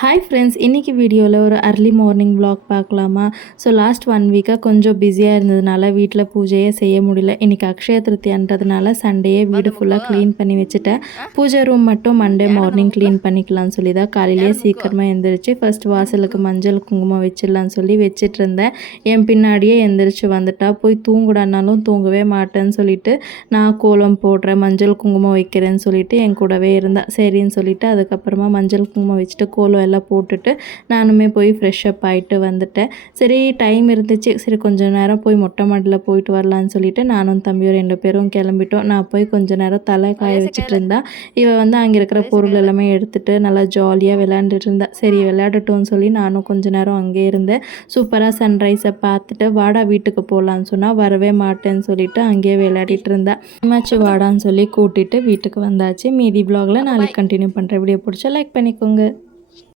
Hi friends, இன்றைக்கி வீடியோவில் ஒரு அர்லி மார்னிங் vlog பார்க்கலாமா? ஸோ லாஸ்ட் 1 வீக்காக கொஞ்சம் பிஸியாக இருந்ததுனால வீட்டில் பூஜையே செய்ய முடியல. இன்றைக்கி அக்ஷய திருத்தியன்றதுனால சண்டேயே வீடு ஃபுல்லாக க்ளீன் பண்ணி வச்சுட்டேன். பூஜை ரூம் மட்டும் மண்டே மார்னிங் க்ளீன் பண்ணிக்கலாம்னு சொல்லி தான் காலையிலேயே சீக்கிரமாக எழுந்திரிச்சு ஃபர்ஸ்ட் வாசலுக்கு மஞ்சள் குங்குமம் வச்சிடலான்னு சொல்லி வச்சிட்டு இருந்தேன். என் பின்னாடியே எழுந்திரிச்சு வந்துட்டா. போய் தூங்குடானாலும் தூங்கவே மாட்டேன்னு சொல்லிட்டு நான் கோலம் போடுறேன், மஞ்சள் குங்குமம் வைக்கிறேன்னு சொல்லிட்டு என் கூடவே இருந்தா. சரின்னு சொல்லிட்டு அதுக்கப்புறமா மஞ்சள் குங்குமம் வச்சுட்டு கோலம் எல்லாம் போட்டுட்டு நானுமே போய் ஃப்ரெஷ் அப் ஆகிட்டு வந்துட்டேன். சரி டைம் இருந்துச்சு, சரி கொஞ்சம் நேரம் போய் மொட்டை மாடியில் போயிட்டு வரலான்னு சொல்லிட்டு நானும் தம்பியும் 2 பேரும் கிளம்பிட்டோம். நான் போய் கொஞ்சம் நேரம் தலை காய வச்சுட்டு இருந்தா இவன் அங்கே இருக்கிற பொருள் எல்லாமே எடுத்துகிட்டு நல்லா ஜாலியாக விளையாண்டுட்டு இருந்தா. சரி விளையாடட்டும்னு சொல்லி நானும் கொஞ்சம் நேரம் அங்கே இருந்தேன். சூப்பராக சன்ரைஸை பார்த்துட்டு வாடா வீட்டுக்கு போகலான்னு சொன்னால் வரவே மாட்டேன்னு சொல்லிட்டு அங்கேயே விளையாடிட்டு இருந்தா. என்னாச்சு வாடான்னு சொல்லி கூட்டிகிட்டு வீட்டுக்கு வந்தாச்சு. மீதி vlogல நாளைக்கு கண்டினியூ பண்ணுறேன். வீடியோ பிடிச்சா லைக் பண்ணிக்கோங்க.